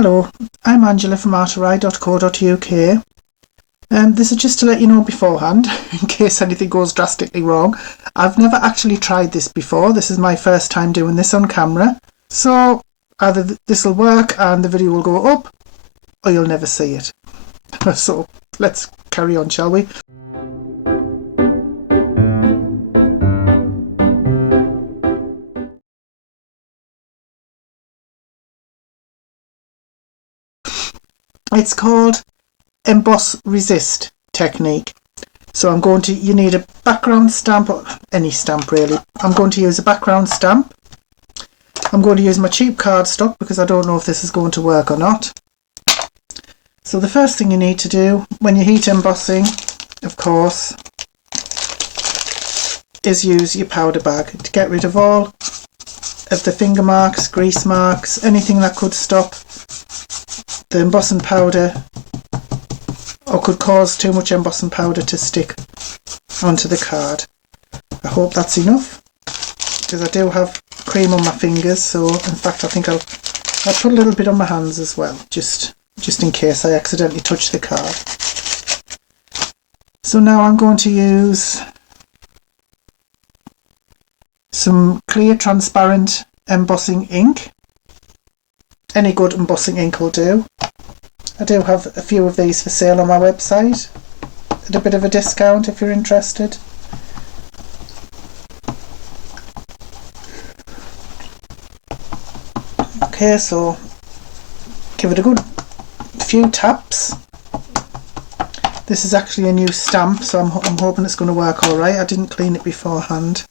Hello, I'm Angela from artery.co.uk. This is just to let you know beforehand, in case anything goes drastically wrong. I've never actually tried this before. This is my first time doing this on camera. So either this will work and the video will go up, or you'll never see it. So let's carry on, shall we? It's called Emboss Resist technique. So you need a background stamp, or any stamp really. I'm going to use a background stamp. I'm going to use my cheap cardstock because I don't know if this is going to work or not. So the first thing you need to do when you heat embossing, of course, is use your powder bag to get rid of all of the finger marks, grease marks, anything that could stop the embossing powder or could cause too much embossing powder to stick onto the card. I hope that's enough, because I do have cream on my fingers, so in fact I think I'll put a little bit on my hands as well, just in case I accidentally touch the card. So now I'm going to use some clear transparent embossing ink. Any good embossing ink will do. I do have a few of these for sale on my website at a bit of a discount if you're interested. Okay, so give it a good few taps. This is actually a new stamp, so I'm hoping it's going to work alright. I didn't clean it beforehand.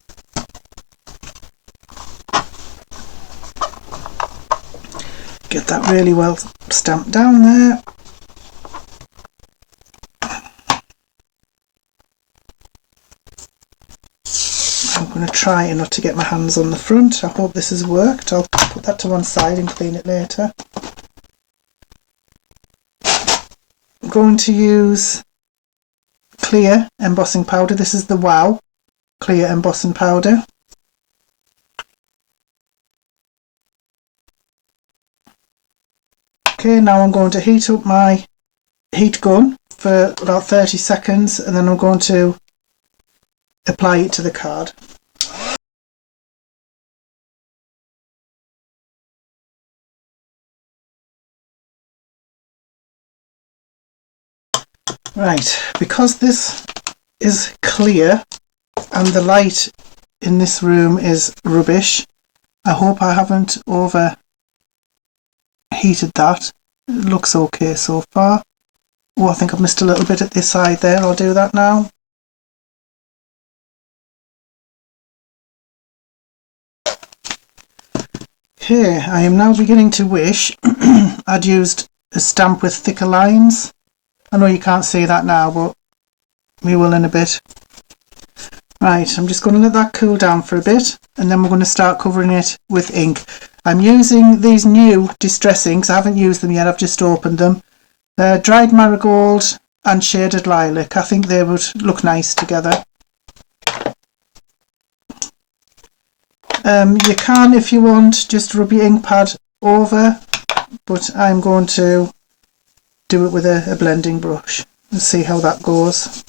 Get that really well stamped down there. I'm going to try not to get my hands on the front. I hope this has worked. I'll put that to one side and clean it later. I'm going to use clear embossing powder. This is the Wow clear embossing powder. Okay, now I'm going to heat up my heat gun for about 30 seconds and then I'm going to apply it to the card. Right, because this is clear and the light in this room is rubbish, I hope I haven't overheated that. It looks okay so far. Oh, I think I've missed a little bit at this side there. I'll do that now. Okay, I am now beginning to wish I'd used a stamp with thicker lines. I know you can't see that now, but we will in a bit. Right, I'm just going to let that cool down for a bit and then we're going to start covering it with ink. I'm using these new Distress inks. I haven't used them yet, I've just opened them. They're dried marigold and shaded lilac. I think they would look nice together. You can, if you want, just rub your ink pad over, but I'm going to do it with a blending brush and see how that goes.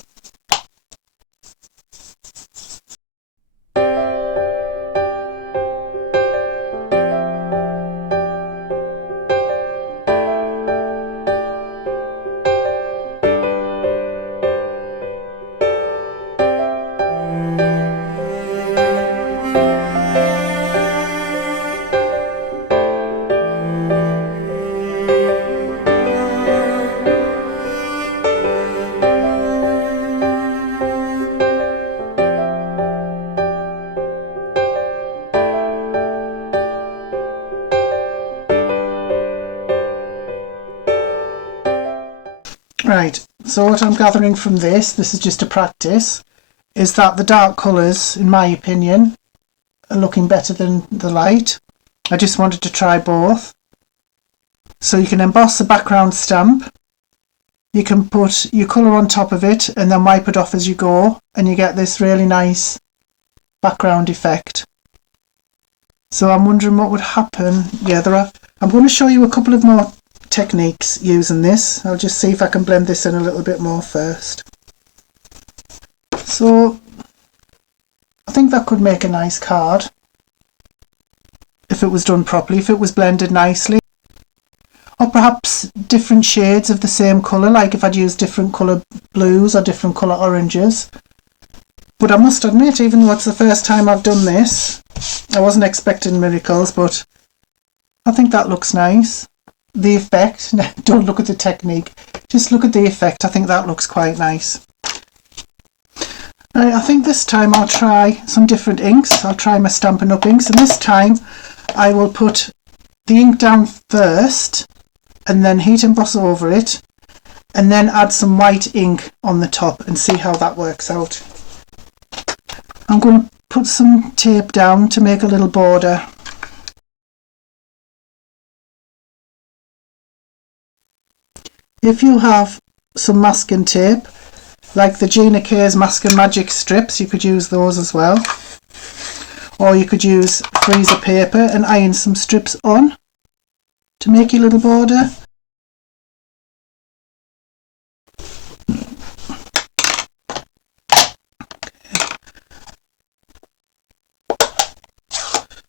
Right, so what I'm gathering from this is just a practice, is that the dark colours, in my opinion, are looking better than the light. I just wanted to try both. So you can emboss the background stamp, you can put your colour on top of it and then wipe it off as you go, and you get this really nice background effect. So I'm wondering what would happen. Yeah, I'm going to show you a couple of more techniques using this. I'll just see if I can blend this in a little bit more first. So I think that could make a nice card if it was done properly, if it was blended nicely. Or perhaps different shades of the same colour, like if I'd used different colour blues or different colour oranges. But I must admit, even though it's the first time I've done this, I wasn't expecting miracles, but I think that looks nice. The effect, don't look at the technique, just look at the effect. I think that looks quite nice. I think this time I'll try some different inks. I'll try my Stampin' Up! Inks, and this time I will put the ink down first and then heat emboss over it, and then add some white ink on the top and see how that works out. I'm going to put some tape down to make a little border. If you have some masking tape, like the Gina K's Mask and Magic strips, you could use those as well. Or you could use freezer paper and iron some strips on to make your little border.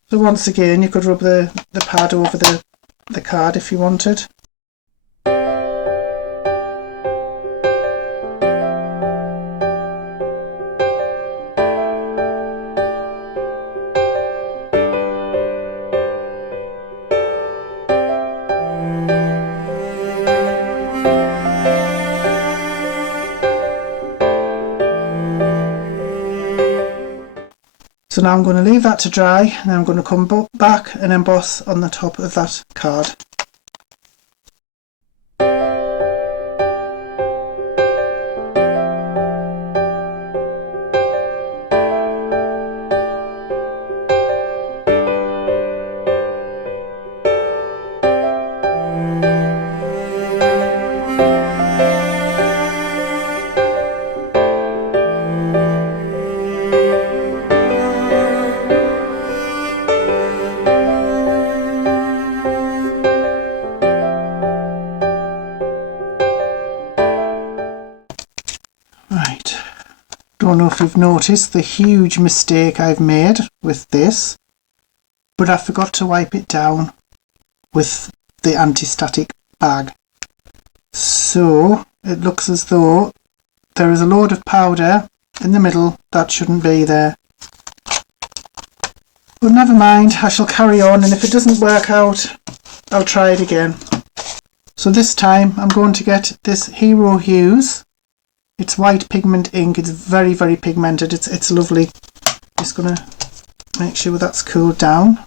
So once again, you could rub the pad over the card if you wanted. So now I'm going to leave that to dry, and then I'm going to come back and emboss on the top of that card. Right, don't know if you've noticed the huge mistake I've made with this, but I forgot to wipe it down with the anti-static bag. So it looks as though there is a load of powder in the middle that shouldn't be there. But never mind, I shall carry on, and if it doesn't work out, I'll try it again. So this time I'm going to get this Hero Hues. It's white pigment ink. It's very, very pigmented. It's lovely. Just going to make sure that's cooled down.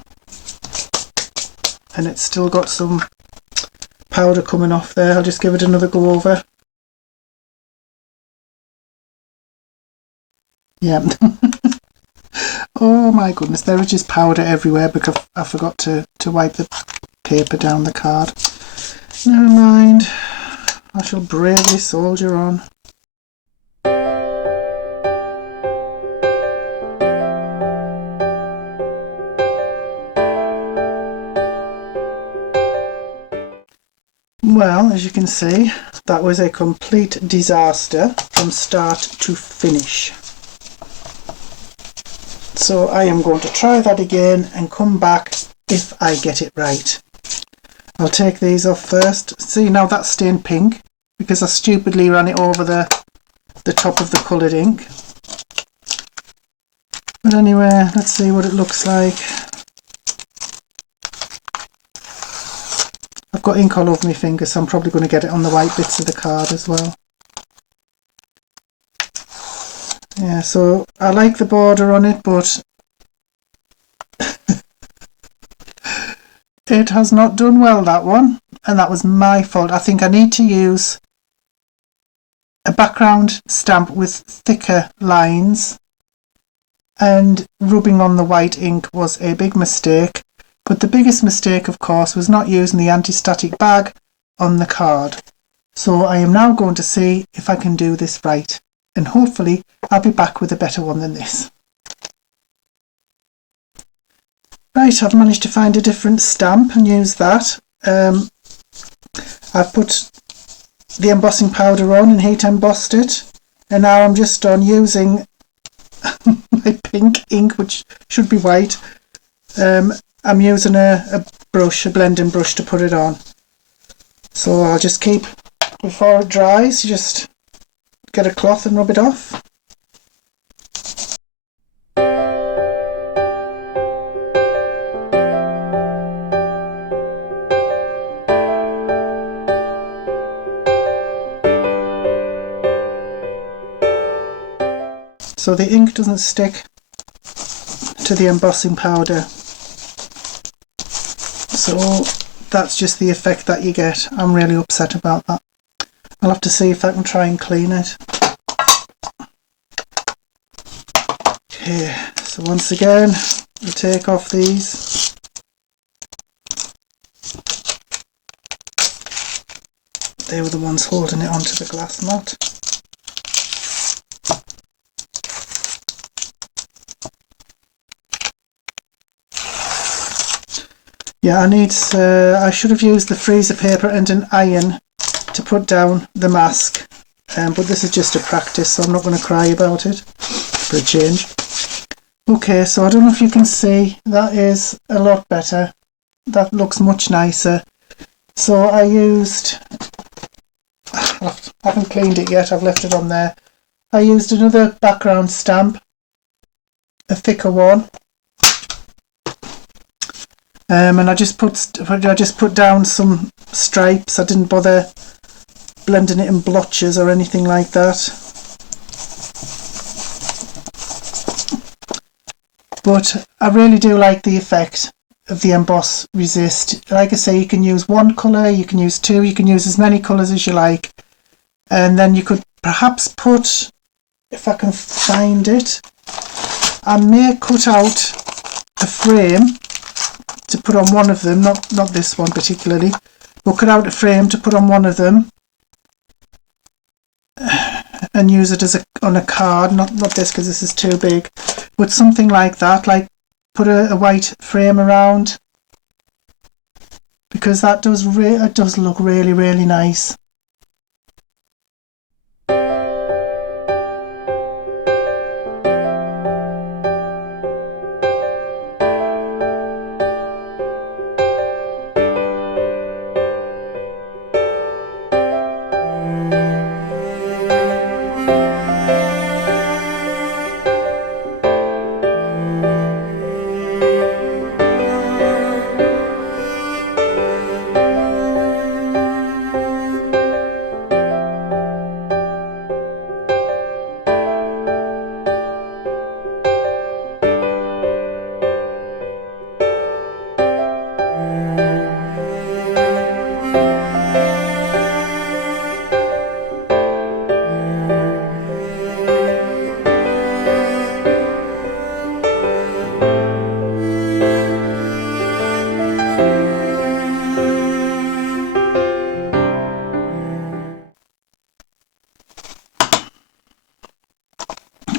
And it's still got some powder coming off there. I'll just give it another go over. Yeah. Oh my goodness, there is just powder everywhere because I forgot to wipe the paper down the card. Never mind. I shall bravely soldier on. Well, as you can see, that was a complete disaster from start to finish. So I am going to try that again and come back if I get it right. I'll take these off first. See, now that's stained pink because I stupidly ran it over the top of the coloured ink. But anyway, let's see what it looks like. I've got ink all over my fingers, so I'm probably going to get it on the white bits of the card as well. Yeah, so I like the border on it, but it has not done well, that one, and that was my fault. I think I need to use a background stamp with thicker lines, and rubbing on the white ink was a big mistake. But the biggest mistake, of course, was not using the anti-static bag on the card. So I am now going to see if I can do this right, and hopefully I'll be back with a better one than this. Right, I've managed to find a different stamp and use that. I've put the embossing powder on and heat embossed it, and now I'm just on using my pink ink, which should be white. I'm using a brush, a blending brush, to put it on. So I'll just keep, before it dries, just get a cloth and rub it off. So the ink doesn't stick to the embossing powder. So that's just the effect that you get. I'm really upset about that. I'll have to see if I can try and clean it. Okay, so once again, we'll take off these. They were the ones holding it onto the glass mat. Yeah, I should have used the freezer paper and an iron to put down the mask, but this is just a practice, so I'm not going to cry about it for a change. Okay, so I don't know if you can see, that is a lot better. That looks much nicer. So I used, I haven't cleaned it yet, I've left it on there. I used another background stamp, a thicker one. And I just put down some stripes. I didn't bother blending it in blotches or anything like that. But I really do like the effect of the Emboss Resist. Like I say, you can use one colour, you can use two, you can use as many colours as you like. And then you could perhaps put, if I can find it, I may cut out a frame to put on one of them, not this one particularly, but cut out a frame to put on one of them and use it as on a card, not this because this is too big, but something like that, like put a white frame around, because that does look really, really nice.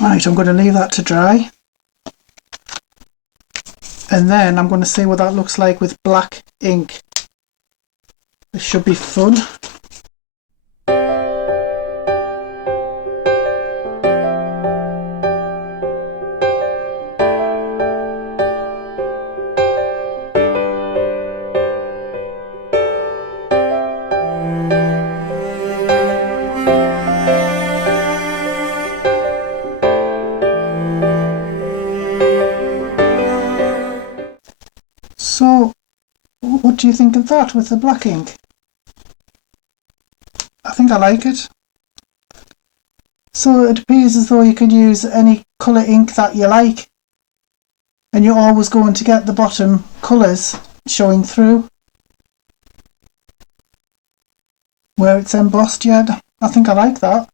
Right, I'm going to leave that to dry, and then I'm going to see what that looks like with black ink. This should be fun. So, what do you think of that with the black ink? I think I like it. So it appears as though you could use any colour ink that you like, and you're always going to get the bottom colours showing through where it's embossed. Yeah, I think I like that.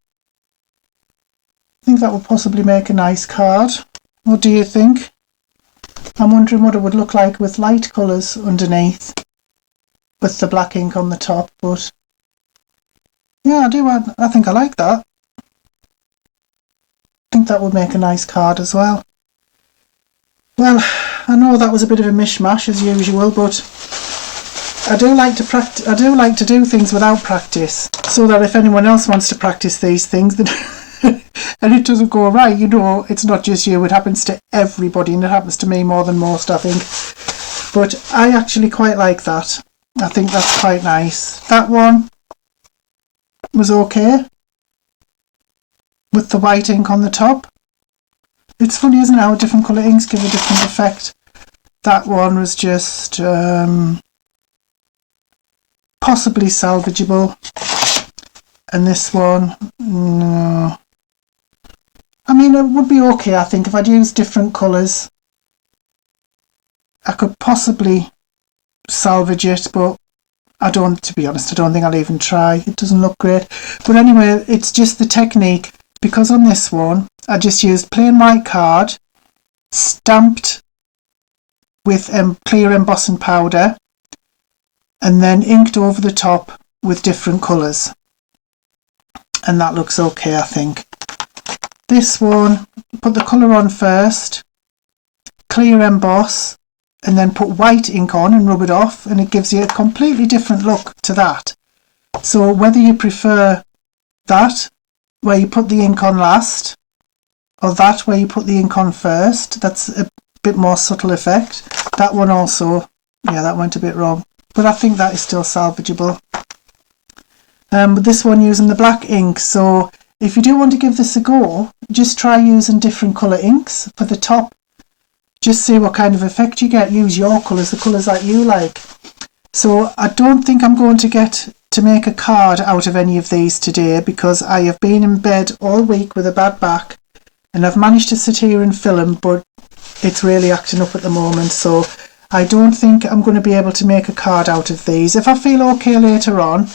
I think that would possibly make a nice card. What do you think? I'm wondering what it would look like with light colours underneath with the black ink on the top, but yeah, I think I like that. I think that would make a nice card as well. Well, I know that was a bit of a mishmash as usual, but I do like to practice. I do like to do things without practice, so that if anyone else wants to practice these things, then and it doesn't go right, you know, it's not just you. It happens to everybody, and it happens to me more than most, I think. But I actually quite like that. I think that's quite nice. That one was okay with the white ink on the top. It's funny, isn't it, how different colour inks give a different effect. That one was just possibly salvageable, and this one, no. I mean, it would be okay, I think, if I'd used different colours. I could possibly salvage it, but to be honest, I don't think I'll even try. It doesn't look great. But anyway, it's just the technique, because on this one, I just used plain white card, stamped with clear embossing powder, and then inked over the top with different colours. And that looks okay, I think. This one, put the colour on first, clear emboss, and then put white ink on and rub it off, and it gives you a completely different look to that. So whether you prefer that, where you put the ink on last, or that where you put the ink on first, that's a bit more subtle effect. That one also, yeah, that went a bit wrong, but I think that is still salvageable. But this one using the black ink, so if you do want to give this a go, just try using different colour inks for the top. Just see what kind of effect you get. Use your colours, the colours that you like. So I don't think I'm going to get to make a card out of any of these today, because I have been in bed all week with a bad back, and I've managed to sit here and film, but it's really acting up at the moment, so I don't think I'm going to be able to make a card out of these. If I feel okay later on,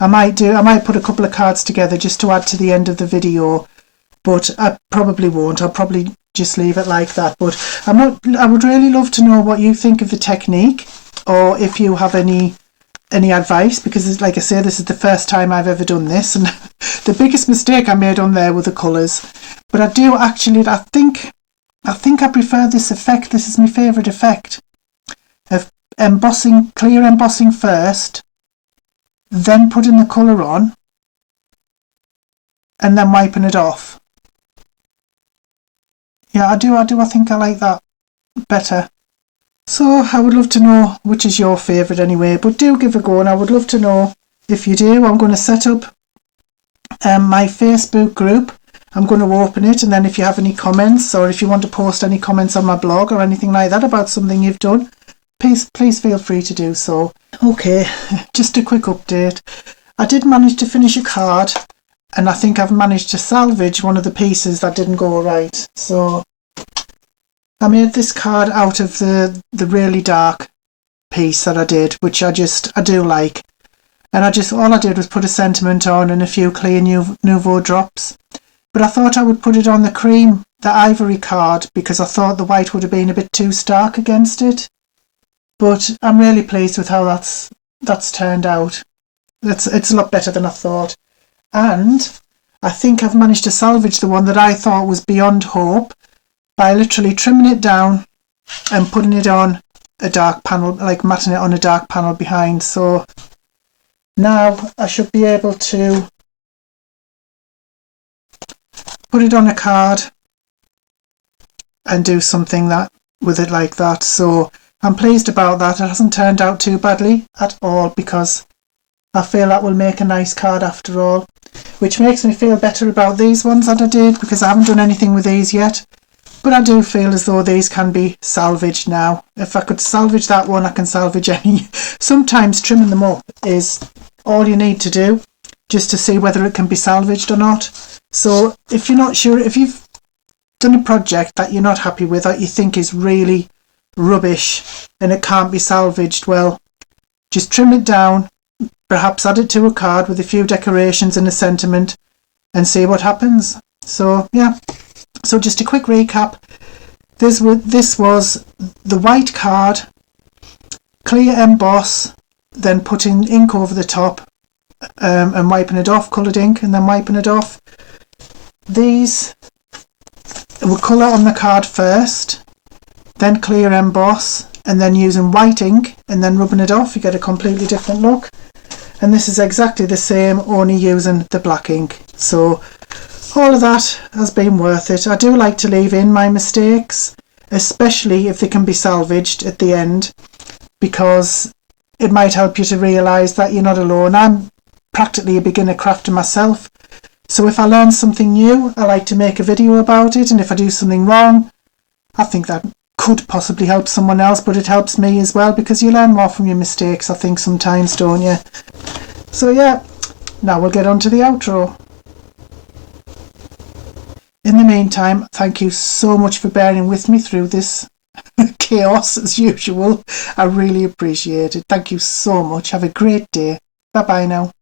I might put a couple of cards together just to add to the end of the video, but I probably won't. I'll probably just leave it like that. But I would really love to know what you think of the technique, or if you have any advice, because like I say, this is the first time I've ever done this, and the biggest mistake I made on there were the colours. But I think I prefer this effect. This is my favourite effect of embossing, clear embossing first, then putting the colour on, and then wiping it off. Yeah, I do. I think I like that better. So I would love to know which is your favourite anyway, but do give a go, and I would love to know if you do. I'm going to set up my Facebook group. I'm going to open it, and then if you have any comments, or if you want to post any comments on my blog or anything like that about something you've done, please feel free to do so. Okay, just a quick update. I did manage to finish a card, and I think I've managed to salvage one of the pieces that didn't go right. So I made this card out of the really dark piece that I did, which I do like. And all I did was put a sentiment on and a few clear Nouveau drops. But I thought I would put it on the ivory card, because I thought the white would have been a bit too stark against it. But I'm really pleased with how that's turned out. It's a lot better than I thought. And I think I've managed to salvage the one that I thought was beyond hope by literally trimming it down and putting it on a dark panel, like matting it on a dark panel behind. So now I should be able to put it on a card and do something with it like that. So I'm pleased about that. It hasn't turned out too badly at all, because I feel that will make a nice card after all, which makes me feel better about these ones that I did, because I haven't done anything with these yet. But I do feel as though these can be salvaged now. If I could salvage that one, I can salvage any. Sometimes trimming them up is all you need to do, just to see whether it can be salvaged or not. So if you're not sure, if you've done a project that you're not happy with, that you think is really rubbish and it can't be salvaged, well, just trim it down, perhaps add it to a card with a few decorations and a sentiment, and see what happens. So yeah, so just a quick recap. This was the white card, clear emboss, then putting ink over the top, and wiping it off, coloured ink, and then wiping it off. These were colour on the card first, then clear emboss, and then using white ink and then rubbing it off, you get a completely different look. And this is exactly the same, only using the black ink. So all of that has been worth it. I do like to leave in my mistakes, especially if they can be salvaged at the end, because it might help you to realise that you're not alone. I'm practically a beginner crafter myself, so if I learn something new, I like to make a video about it, and if I do something wrong, I think that could possibly help someone else, but it helps me as well, because you learn more from your mistakes, I think, sometimes, don't you? So yeah, now we'll get on to the outro. In the meantime, thank you so much for bearing with me through this chaos as usual. I really appreciate it. Thank you so much. Have a great day. Bye bye now.